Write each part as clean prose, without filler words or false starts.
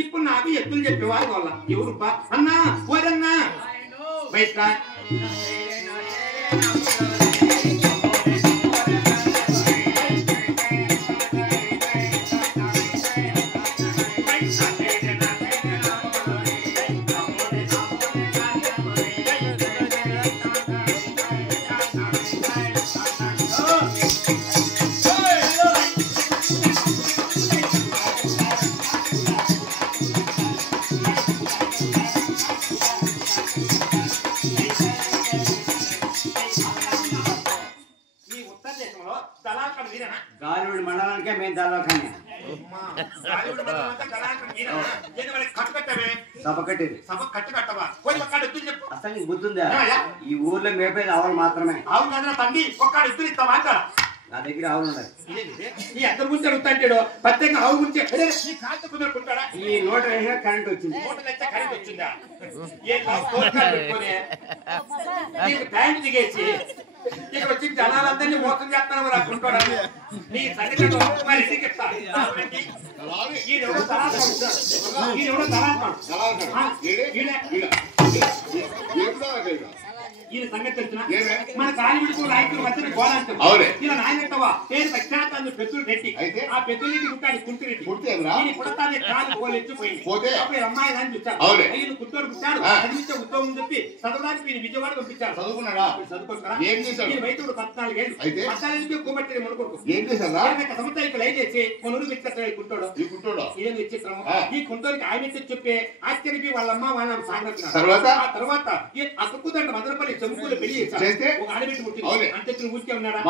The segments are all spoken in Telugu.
ఇప్పుడు నాకు ఎత్తులు చెప్పేవారు వాళ్ళ ఎవరు అన్నా ఓరన్నా బయట గాలివీడు మండలానికే మేము దళాఖానే సభ కట్టేది అసలు నీకు బుద్ధుందా ఈ ఊర్లో మేపేది ఆవులు మాత్రమే ఆవులు కదా తండ్రి ఒక్కడు ఇద్దరు ఇస్తావా నా దగ్గర ఆవులు ఉన్నాయి ఈ అందరి గురించి అడుగుతాంటాడు ప్రత్యేకంగా ఆవు గురించి కుదురుకుంటాడా ఈ నోట వేసినా కరెంట్ వచ్చింది కరెంట్ వచ్చిందా ప్యాంట్ దిగేసి ఇక్కడ వచ్చి జనాలందరినీ మోసం చేస్తాను మరి అనుకుంటాడు నీ సంగతి మరి ఇంటికి చెప్తాను ఈయన సంగతి తెలిసిన మన కాలివిడుకు రైతులు మధ్యన గోదాంటారు ఇలా నాయనట్టవా పేరు ప్రఖ్యాతాన్ని పెద్దలు రెడ్డి ఆ పెద్దలెడ్డి గుట్టాడు కుంటిరెడ్డి ఈయన కుడతానే కాలు పోలెచ్చిపోయింది అప్పుడు అమ్మాయి అని చూచాడు ఈయన కుట్టోడు పుట్టాడు చదివించే ఉద్యోగం చెప్పి చదవడానికి ఈయన విజయవాడ పంపించాడు చదువుకున్నాడా ఈయన వయసుడు 14 ఏళ్ళు 14 కూబట్టి మనకొడుకు సంవత్సరానికి లైన్ చేసి కొనుడు పెట్టాడు కుంటోడు ఈయన విచిత్రము ఈ కుంటోడికి ఆయన చెప్పి ఆశ్చర్యపి వాళ్ళమ్మ వాళ్ళ సాగతున్నారు ఆ తర్వాత అక్కుదండ మదనపల్లి చెంపులు పెళ్లి చేస్తే ఒక ఆడబిడ్డ పుట్టింది అంటే ఊరికే ఉన్నాడా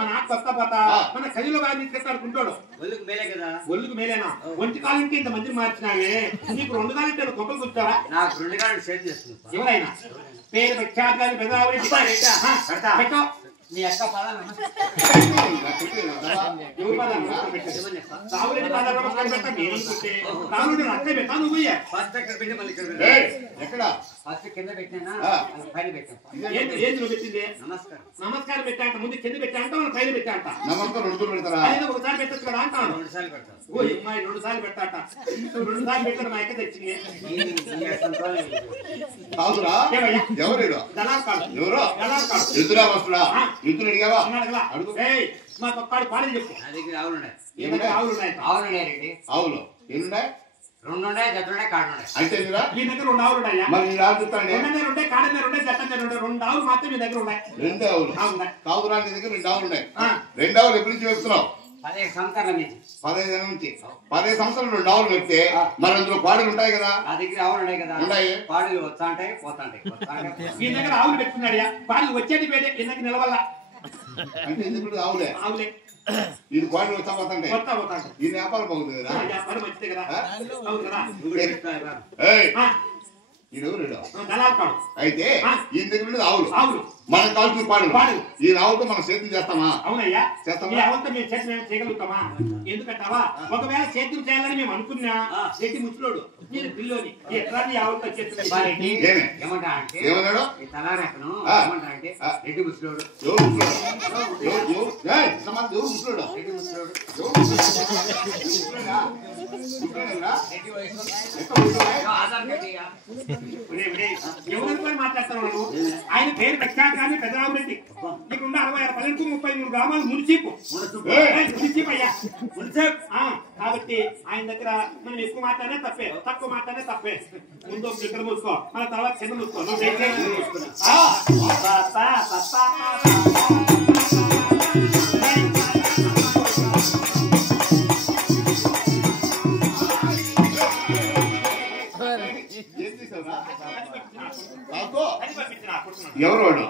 మన కొత్త పోత మన కదిలో గాని తీసుకెళ్తాడుకుంటాడు ఒళ్ళుకు మేలేనా ఒంటి కాలంకి ఇంత మంది మార్చినావే నీకు 2 కాలంటే కొప్పలు కూర్చారా నాకు 2 కాలం షేర్ చేస్తుంది ఎవరైనా పేరు ప్రఖ్యాత పెద్దవాడి పెట్టో నీ అక్క నమస్కారం పెట్టా ముందు కింద పెట్టా అంట పైన పెట్టా అంట ఒకసారి పెట్టచ్చు కదా అంటాను 2 సార్లు పెట్టాట 2 సార్లు పెట్టాడు మా ఎక్క తెచ్చింది మాకు పాడని చెప్పు ఆవులు ఎన్నున్నాయి 2 ఉన్నాయి జతలున్నాయి కాడున్నాయి అయితే మీ దగ్గర 2 ఆవులు ఉన్నాయా మరి నీ రాజు చెప్తాను 2 కాడనే 2 జతనే 2 ఆవులు మాత్రం మీ దగ్గర ఉన్నాయి 2 ఆవులు కావురా నీ దగ్గర 2 ఆవులు ఉన్నాయి 2 ఆవులు ఎప్పటి నుంచి వేస్తున్నావు 15 సంవత్సరాల నుంచి 15 నుంచి 15 సంవత్సరాలు 2 ఆవులు పెడితే మరి అందులో పాడులు ఉంటాయి కదా నా దగ్గర ఆవులు ఉన్నాయి కదా ఉన్నాయి పాడులు వస్తా ఉంటాయి పోతా ఉంటాయి మీ దగ్గర ఆవులు పెట్టుకున్నాడు పాడులు వచ్చేది పేడే కిందకి నిలవల్ల అంటే ఎందుకు ఆవులే ఇది పాడులు వస్తా పోతా ఇది వ్యాపారం బాగుంది కదా వ్యాపారం మంచిదే కదా అవును కదా అయితే ఈ దగ్గర ఆవులు మనం కావాల్సిన పాడు ఈ ఆవులతో మనం సేద్యం చేస్తామా అవునయ్యా మేము చేయగలుగుతామా ఎందుకంటావా ఒకవేళ సేద్యం చేయాలని మేము అనుకున్నా రెడ్డి ముచ్చులోడు నేను పిల్లోని ఎట్లాంటి ఆవులతో ఏమన్నాడు రెడ్డి ముచ్చులోడు ఎవరితో మాట్లాడుతున్నావు ఆయన పేరు ప్రఖ్యాత పెద్దరామరెడ్డి నీకు 66 33 గ్రామాలు మున్సిపు అయ్యా కాబట్టి ఆయన దగ్గర మనం ఎక్కువ మాట్లాడే తప్పే తక్కువ మాట్లాడే తప్పే ముందు ఇక్కడ మూసుకో మన తర్వాత కింద మూసుకో ఎవరు వాడు?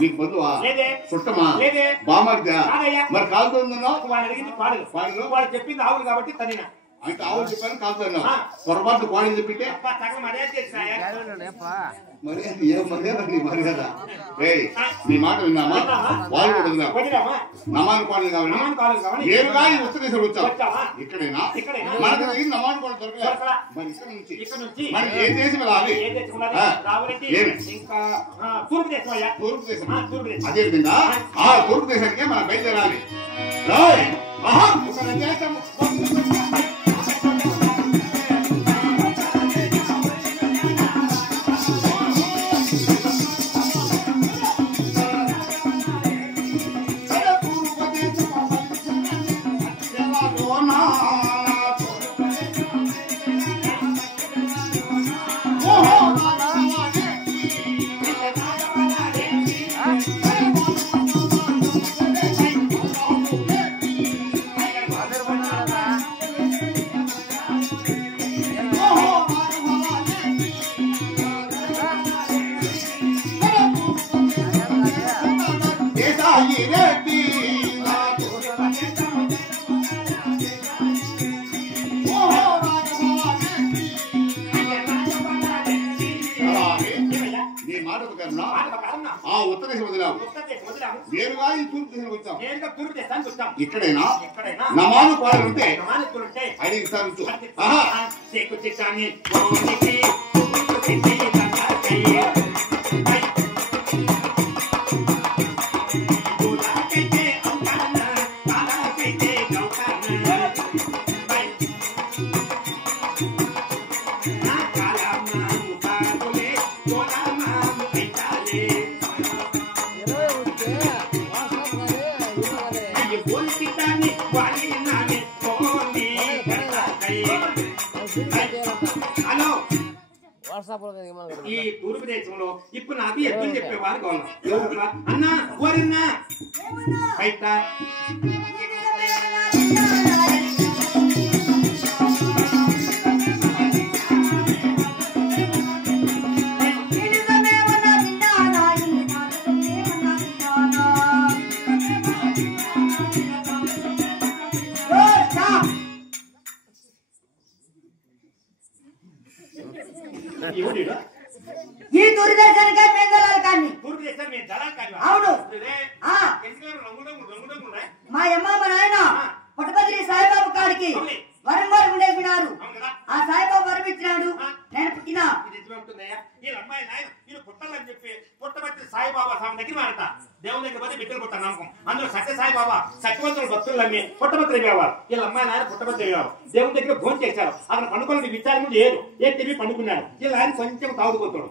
నీకు బంధువా? చుట్టమా? బామర్దా? మరి కాలుతున్నావు? వాడు చెప్పింది ఆవులు కాబట్టి తనినా అంటే ఆవులు చెప్పాను కాలుతున్నావు. పొరపాటు కోడలు చెప్పింటే మర్యాద ఏం మర్యాద? నీ మర్యాద నీ మాట విన్నామా? వాళ్ళు కూడా నమాను కోడలు కావాలి. ఏరుగా ఉత్తరేశ్వరం వచ్చావు. ఇక్కడైనా మనకు దగ్గర నమాను కోడలు దొరకలేదు. మరి ఇక్కడ నుంచి మరి ఏం చేసి వెళ్ళాలి? తూర్పు దేశం. అదే విధంగా ఆ తూర్పు దేశానికే మనం బయలుదేరాలి. ఇక్కడైనా నమాను కోడలు ఉంటే అడిగి సాధించు. ఈ తూర్పు దేశంలో ఇప్పుడు నాకు ఎద్దులు చెప్పేవారు కావాలి. అన్నా కోరిన్నా బయట ఈ దూరదేశానికే మేము దళాలు కానీ. అవును. మా అమ్మ మా నాయన పుట్టపత్రి సాయిబాబు కాడికి వరం వారు ఉండేసినారు. ఆ సాయిబాబు వరం ఇచ్చినాడు. నేను పుట్టిన పుట్టాలని చెప్పి పుట్టపత్రి సాయిబాబా స్వామి దగ్గర మారట దేవుని దగ్గర పోతే బిడ్డలు పుట్టారు నమ్మకం. అందులో సత్య సాయిబాబా సత్యవంతుల భక్తులన్నీ పుట్టపత్రి అయ్యేవారు. వీళ్ళ అమ్మాయి నాయన పుట్టపత్రి అయ్యేవారు. దేవుని దగ్గర భోజనం చేశారు. అక్కడ పండుకోవాలని విచారం కూడా ఏరు తిరిగి పండుకున్నాడు. వీళ్ళ ఆయన కొంచెం తాగుతుపోతాడు.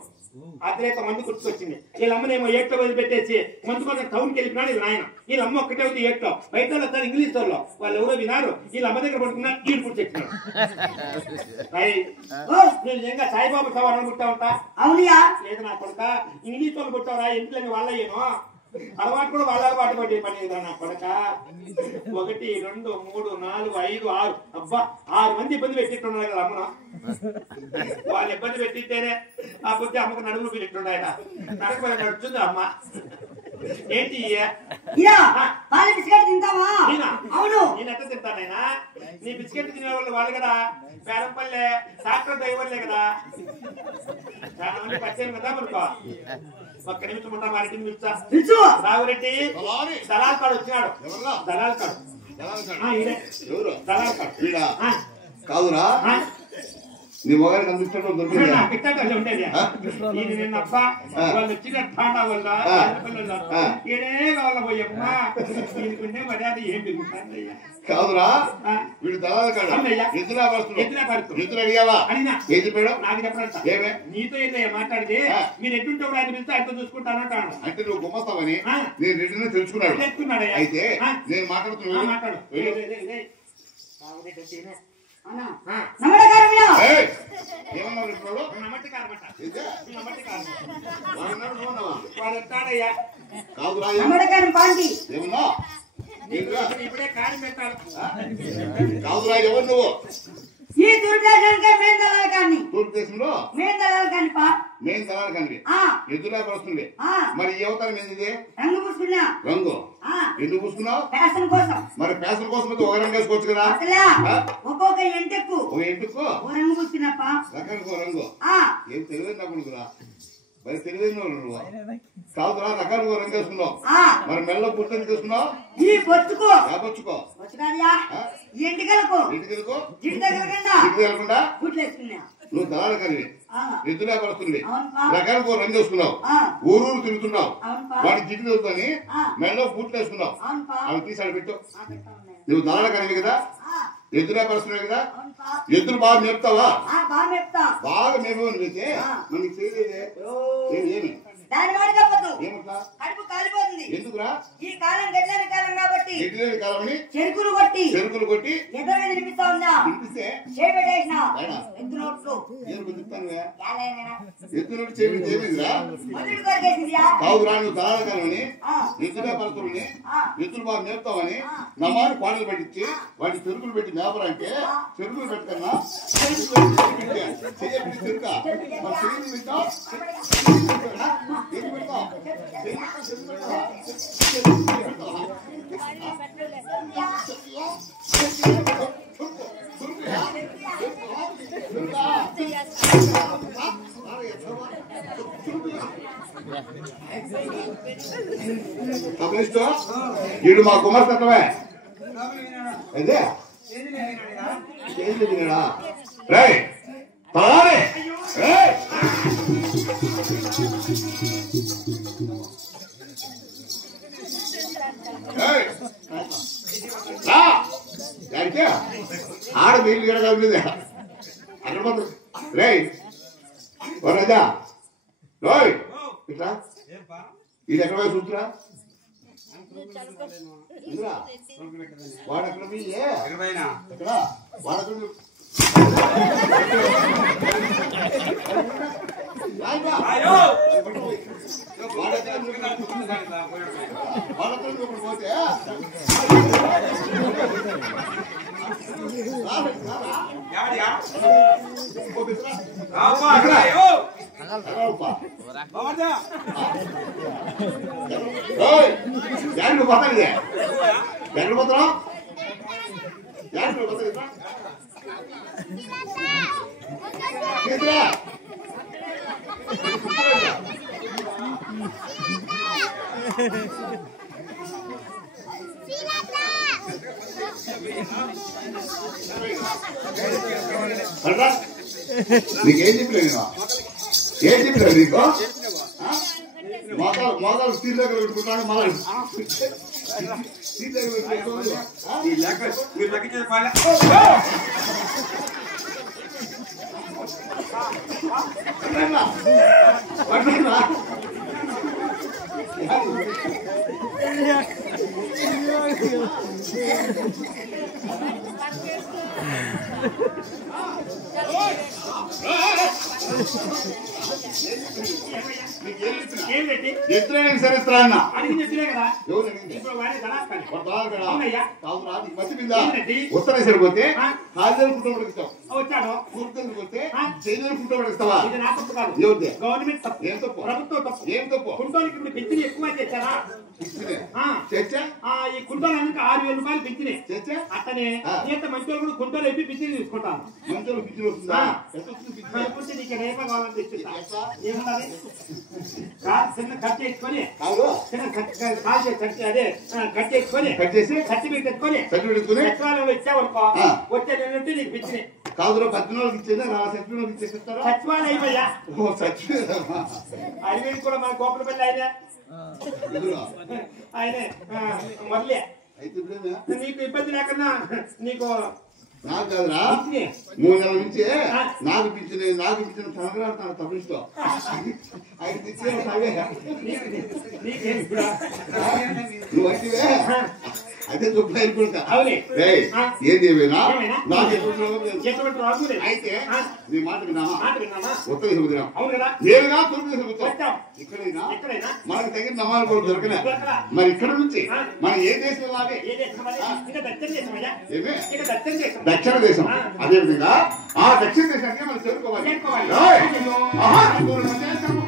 అద్రేక మందు గుర్తుకొచ్చింది. వీళ్ళ అమ్మనేమో ఏట్లో వదిలిపెట్టేసి మందు కోసం టౌన్కి వెళ్ళిపోయినాడు. వీళ్ళ ఆయన వీళ్ళ అమ్మ ఒక్కటే ఉంది ఏట్లో. బయట వాళ్ళు వస్తారు ఇంగ్లీష్ వాళ్ళు. వాళ్ళు ఎవరో వినారు. వీళ్ళ అమ్మ దగ్గర పడుకున్నారు. ఈడు కూర్చొచ్చినాడు. నేను నిజంగా సాయిబాబా సవారు అనుకుంటా ఉంటా. అవునియా? లేదు నా కొడుక ఇంగ్లీష్ వాళ్ళు పుట్టావరా ఇంట్లోని వాళ్ళయ్యేను అలవాటు కూడా వాళ్ళ అలవాటు పడి పని నా కొడుక. 1 2 3 4 5 6 అబ్బా 6 మంది ఇబ్బంది పెట్టిట్టున్నారు కదా అమ్మను. వాళ్ళు ఇబ్బంది పెట్టితేనే ఆ బుద్ధి అమ్మకు నడుములు పెట్టిట్టున్నాయట. నడకపోయి నడుస్తుంది అమ్మ. ఏంటి బిస్కెట్ తింటావా? అవును. నేను ఎట్లా తింటానైనా? నీ బిస్కెట్ తినే వాళ్ళు కదా పేరంపల్లె ట్రాక్టర్ డ్రైవర్లే కదా. చాలా మంది పరిచయం కదా మనకు. ఒక్క నిమిషం ఉంటా వారికి పిలుచు. రావురెడ్డి దళాల్ కాడు వచ్చినాడు. దళాల్ కాడు కాదురా నీ మొగానికి అందిస్తాడు దొరికింది ఉండేది. ఇది నిన్న అబ్బా వాళ్ళు వచ్చిన ఠాండా వల్ల ఏడే కావాల పోయమ్మా దీనికుండే మర్యాద ఏం తిరుగుతాయ్యా. కాదురా వీడు దళాల ఎద్దులు అడిగావా? ఏం చెప్పాడు? నాకు చెప్పడంట. ఏమే నీతో ఏదో మాట్లాడితే మీరు ఎట్టుంటే ఆయన పిలిస్తే ఆయన చూసుకుంటానంటాను. అంటే నువ్వు గుమ్మస్తావని నేను రెడ్డిని తెలుసుకున్నాడు. అయితే నేను మాట్లాడుతున్నా. మాట్లాడు. ఇప్పుడే కాడి పెట్టాలి. కాదురా ఎవరు నువ్వు? ఈ దుర్దేశానికే మేము దళాలు కానీ. తూర్పు దేశంలో మేము దళాలు కానీ నేను దళాలు కండి ఎద్దులా వస్తుంది మరి ఈ అవతారం ఏంది రంగు పూసుకున్నా రంగు ఎందుకు పూసుకున్నావు ఫ్యాషన్ కోసం మరి ఫ్యాషన్ కోసం అయితే ఒక రంగు వేసుకోవచ్చు కదా ఒక్కొక్క ఎంటకు ఒక ఎంటుకు రంగు పూసుకున్నాపా రకానికి రంగు ఏం తెలియదు నా కొడుకురా మరి తెలియదు నువ్వు కాదురా రకానికి రంగు వేసుకున్నావు మరి మెల్ల పుట్టని తీసుకున్నావు ఈ బొచ్చుకో బొచ్చుకో ఇంటికెళ్ళకు ఇంటికెళ్ళకు ఇంటి దగ్గరకుండా గుడ్లు వేసుకున్నా నువ్వు దళాలు కలిగి ఎద్దులే పడుతుంది రకానికి రంగు వేసుకున్నావు ఊరు తిరుగుతున్నావు వాడి జిడ్డు దొరుకుతుంది మెల్లో బూట్లు వేసుకున్నావు అవి తీసాడు పెట్టు నువ్వు దళాలు కలిగి కదా ఎద్దులే పరుస్తున్నావు కదా ఎద్దులు బాగా మేపుతావా బాగా మేపని పెడితే మనకి తెలియదే ఏమి ఎందుకురా ఈ కాలం గడ్డలేని కాలం కాబట్టి గడ్డలేని కాలమని చెరుకులు కొట్టి ఎదురుగా వినిపిస్తా ఉందా వినిపిస్తే ఎద్దు నోట్లు ఎద్దు నోట్లు చేమిందిరా కాదురా నువ్వు దళాల కాలమని ఎద్దులే పరుతుని ఎద్దులు బాగా మేపుతావని నమారు పాటలు పెట్టించి వాటి చెరుకులు పెట్టి మేపరా అంటే చెరుకులు పెట్టకన్నా చెయ్యి చెరుక మరి చెయ్యి పెట్టావు వీడు మా కుమార్తెవే అదే రై పలానే ఆడ వీళ్ళు గడగలే అక్కడ మాత్రం రే రాజా రోయ్ ఇట్లా ఇది ఎక్కడ పోయి చూస్తురా వాడు ఎక్కడ పోయి ఎక్కడ వాడక్కడ పోతే ಯಾರು ಮಾತಾಡಿದೆ ಯಾರು ಮಾತ್ರ ಯಾರು ಮಾತಾಡಿದ್ರ నీకేం చెప్పలేదు ఏం చెప్పలేదు నీకు మోదాలు స్టీల్ దగ్గర పెట్టుకుంటాను మళ్ళీ స్టీల్ దగ్గర ఎత్తులే సరిస్తా అన్న ఉత్తర సరిపోతే హాజరు కుటుంబం ఇస్తాం పోతే చైతన్య కుటుంబం ఇస్తావా గవర్నమెంట్ ఏం తప్పు ప్రభుత్వం తప్పు ఏం తప్పు కుంటోనికి ఇప్పుడు పెంచిన ఎక్కువ చేశారా ఈ కుంటోలు అన్నాక 6,000 రూపాయలు పెంచినాయి అట్టనే ఈత మంచి వాళ్ళు కూడా కుంటోలు అయిపోయి పిచ్చిని తీసుకుంటారు నీకు రేప కావాలని తెచ్చిందా ఏముండాలి చిన్న ఖర్చు వేసుకొని చిన్న అదే ఖర్చు వేసుకొని సర్టిఫికెట్ తెచ్చుకొని సచివాలయంలో ఇచ్చావనుకో వచ్చే నెలంటే నీకు పిచ్చినాయి కాదులో 14 ఇచ్చేదా సచివాలయం ఇచ్చేస్తారా సచివాలయం అయిపోయా అడివేది కూడా మన కోపలపల్లి ఆయనే మళ్ళీ నీకు ఇబ్బంది లేకన్నా నీకు నాకు కాదురా 3 నెలల నుంచి నాకు పిచ్చిన తనకరాడు తప్పిస్తో నువ్వు అంటే అదే దుబ్బాయి అనుకుంటా అవునే ఏది ఏమైనా ఏమైనా? నాకు ఎటువంటి రాదు లేదు. అయితే నీ మాట విన్నామా మాట విన్నామా? ఉత్తర దిశ వదిలాం అవును కదా నేరుగా తూర్పు దిశ వచ్చాం వచ్చాం. ఇక్కడైనా ఎక్కడైనా మనకు తగిన నమాలు కూడా దొరకలే దొరకలా. మరి ఇక్కడ నుంచి మనం ఏ దేశం వెళ్ళాలి ఏ దేశం అది? ఇక దక్షిణ దేశమయ్యా. ఏమే ఇక దక్షిణ దేశం. దక్షిణ దేశం అదే విధంగా ఆ దక్షిణ దేశానికి మనం చేరుకోవాలి చేరుకోవాలి. ఏయ్! ఆహా! పూర్ణ దేశము